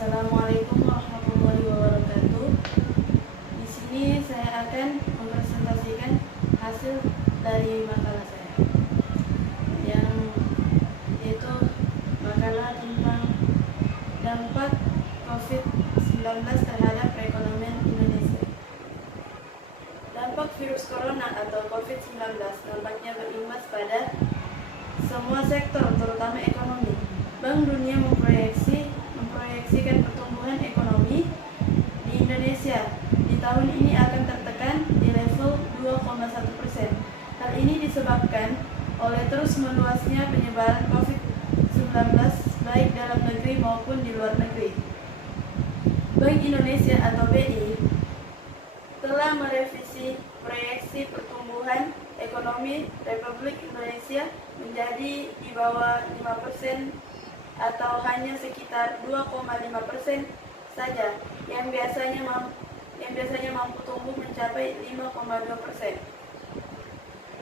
Assalamualaikum warahmatullahi wabarakatuh. Di sini saya akan mempresentasikan hasil dari makalah saya, yang yaitu makalah tentang dampak COVID-19 terhadap perekonomian Indonesia. Dampak virus corona atau COVID-19 nampaknya berimbas pada semua sektor, terutama ekonomi. Bank Dunia memproyeksikan pertumbuhan ekonomi di Indonesia di tahun ini akan tertekan di level 2,1%. Hal ini disebabkan oleh terus meluasnya penyebaran COVID-19 baik dalam negeri maupun di luar negeri. Bank Indonesia atau BI telah merevisi proyeksi pertumbuhan ekonomi Republik Indonesia menjadi di bawah 5% atau hanya sekitar 2,5% saja, yang biasanya mampu tumbuh mencapai 5,2%.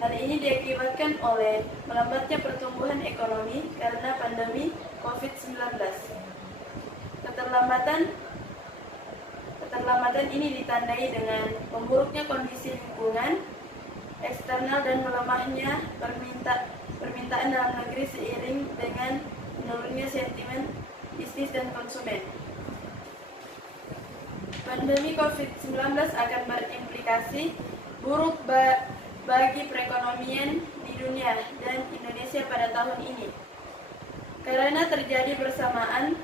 Hal ini diakibatkan oleh melambatnya pertumbuhan ekonomi karena pandemi COVID-19. Keterlambatan ini ditandai dengan memburuknya kondisi lingkungan eksternal dan melemahnya permintaan dalam negeri seiring dengan menurunnya sentimen bisnis dan konsumen. Pandemi COVID-19 akan berimplikasi buruk bagi perekonomian di dunia dan Indonesia pada tahun ini, karena terjadi bersamaan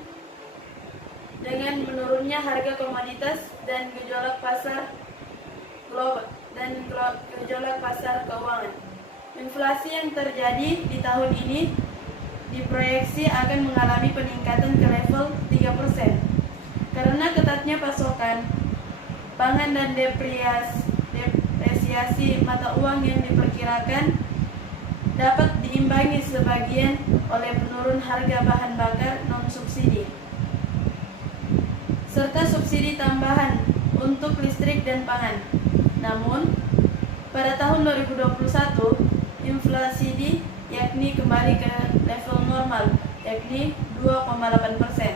dengan menurunnya harga komoditas dan gejolak pasar global dan gejolak pasar keuangan. Inflasi yang terjadi di tahun ini diproyeksi akan mengalami peningkatan ke level 3%. Karena ketatnya pasokan pangan dan depresiasi mata uang yang diperkirakan dapat diimbangi sebagian oleh penurun harga bahan bakar non-subsidi, serta subsidi tambahan untuk listrik dan pangan. Namun, pada tahun 2021, inflasi yakni kembali ke level normal, yakni 2,8%.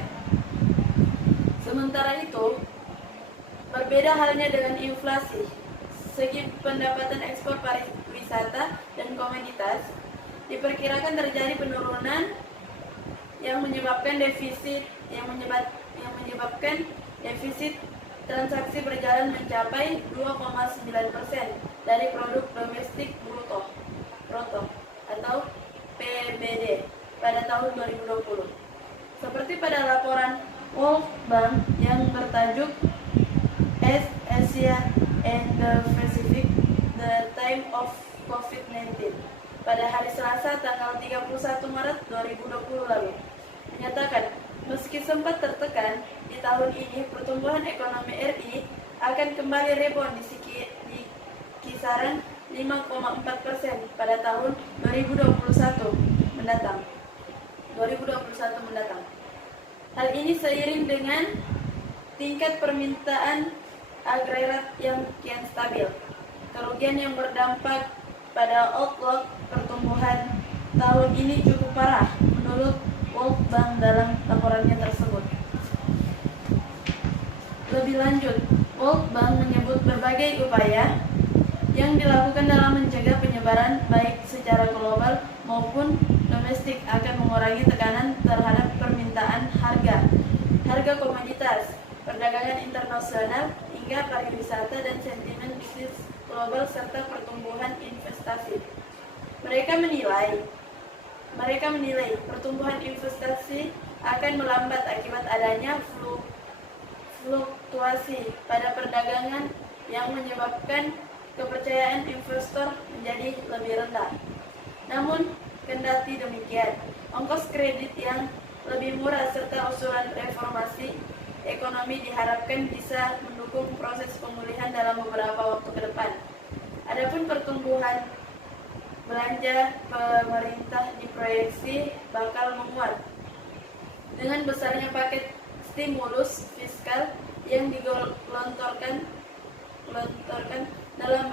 Sementara itu, berbeda halnya dengan inflasi. Segi pendapatan ekspor pariwisata dan komoditas diperkirakan terjadi penurunan yang menyebabkan defisit transaksi berjalan mencapai 2,9% dari produk domestik bruto atau PBD pada tahun 2020. Seperti pada laporan World Bank yang bertajuk East Asia and the Pacific, The Time of COVID-19 pada hari Selasa tanggal 31 Maret 2020 lalu, menyatakan meski sempat tertekan di tahun ini, pertumbuhan ekonomi RI akan kembali rebound di kisaran 5,4% pada tahun 2021 mendatang. Hal ini seiring dengan tingkat permintaan agregat yang kian stabil. Kerugian yang berdampak pada outlook pertumbuhan tahun ini cukup parah menurut World Bank dalam laporannya tersebut. Lebih lanjut, World Bank menyebut berbagai upaya yang dilakukan dalam mencegah penyebaran baik secara global maupun domestik akan mengurangi tekanan terhadap permintaan harga komoditas, perdagangan internasional, hingga pariwisata dan sentimen bisnis global serta pertumbuhan investasi. Mereka menilai pertumbuhan investasi akan melambat akibat adanya fluktuasi pada perdagangan yang menyebabkan kepercayaan investor menjadi lebih rendah. Namun, kendati demikian, ongkos kredit yang lebih murah serta usulan reformasi ekonomi diharapkan bisa mendukung proses pemulihan dalam beberapa waktu ke depan. Adapun pertumbuhan belanja pemerintah diproyeksi bakal menguat dengan besarnya paket stimulus fiskal yang digelontorkan dalam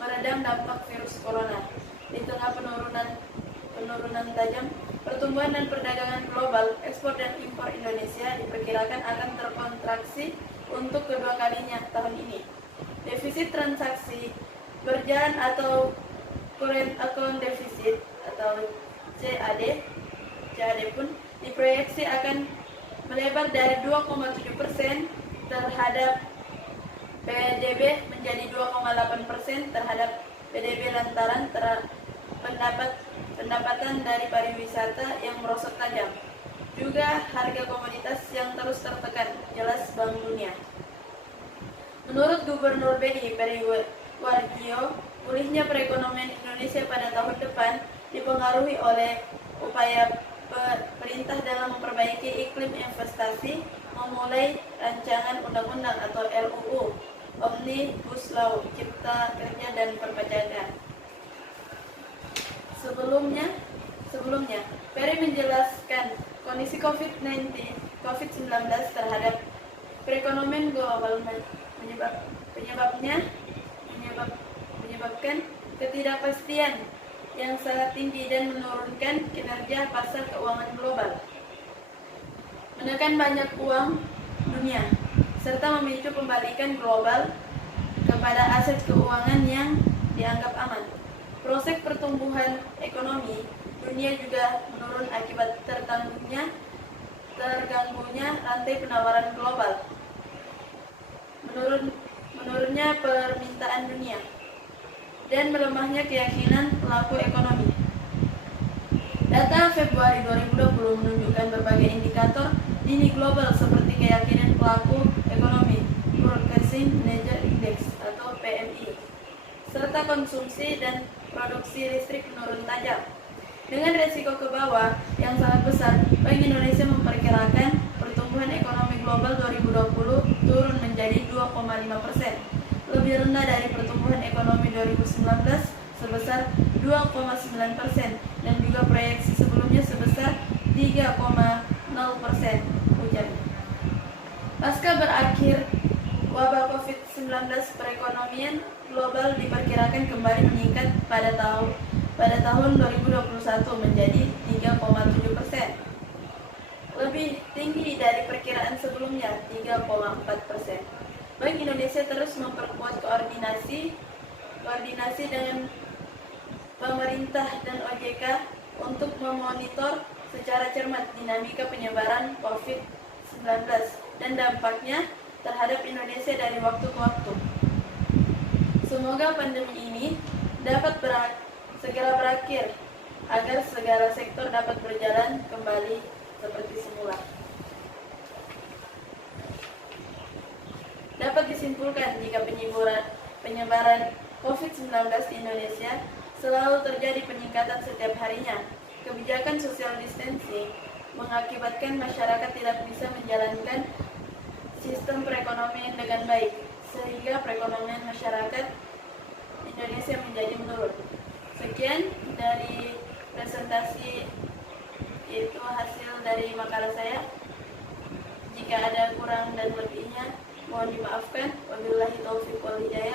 meredam dampak virus corona. Di tengah penurunan tajam pertumbuhan dan perdagangan global, ekspor dan impor Indonesia diperkirakan akan terkontraksi untuk kedua kalinya tahun ini. Defisit transaksi berjalan atau current account deficit atau CAD pun diproyeksi akan melebar dari 2,7% terhadap PDB menjadi 2,8% terhadap PDB lantaran pendapatan dari pariwisata yang merosot tajam. Juga harga komoditas yang terus tertekan, jelas Bank Dunia. Menurut Gubernur BI Peri Warjio, pulihnya perekonomian Indonesia pada tahun depan dipengaruhi oleh upaya pemerintah dalam memperbaiki iklim investasi, memulai rancangan undang-undang atau RUU, Omnibus Law, Cipta Kerja dan Perpajakan. Sebelumnya, Peri menjelaskan kondisi COVID-19 terhadap perekonomian global menyebabkan ketidakpastian yang sangat tinggi dan menurunkan kinerja pasar keuangan global, menekan banyak uang dunia, serta memicu pembalikan global kepada aset keuangan yang dianggap aman. Proses pertumbuhan ekonomi dunia juga menurun akibat terganggunya rantai penawaran global, menurunnya permintaan dunia, dan melemahnya keyakinan pelaku ekonomi. Data Februari 2020 menunjukkan berbagai indikator dini global seperti keyakinan pelaku ekonomi, Purchasing Manager Index atau PMI, serta konsumsi dan produksi listrik menurun tajam. Dengan resiko ke bawah yang sangat besar, Bank Indonesia memperkirakan pertumbuhan ekonomi global 2020 turun menjadi 2,5%, lebih rendah dari pertumbuhan ekonomi 2019 sebesar 2,9% dan juga proyeksi sebelumnya sebesar 3,0%, ujarnya. Pasca berakhir wabah COVID-19, perekonomian global diperkirakan kembali meningkat pada tahun 2021 menjadi 3,7%, lebih tinggi dari perkiraan sebelumnya 3,4%. Bank Indonesia terus memperkuat koordinasi dengan pemerintah dan OJK untuk memonitor secara cermat dinamika penyebaran COVID-19 dan dampaknya terhadap Indonesia dari waktu ke waktu. Semoga pandemi ini dapat segera berakhir agar segala sektor dapat berjalan kembali seperti semula. Dapat disimpulkan jika penyebaran COVID-19 di Indonesia selalu terjadi peningkatan setiap harinya. Kebijakan social distancing mengakibatkan masyarakat tidak bisa menjalankan sistem perekonomian dengan baik, sehingga perekonomian masyarakat Indonesia menjadi menurun. Sekian dari presentasi, itu hasil dari makalah saya. Jika ada kurang dan lebihnya, mohon dimaafkan. Wabillahi taufiq wal hidayah.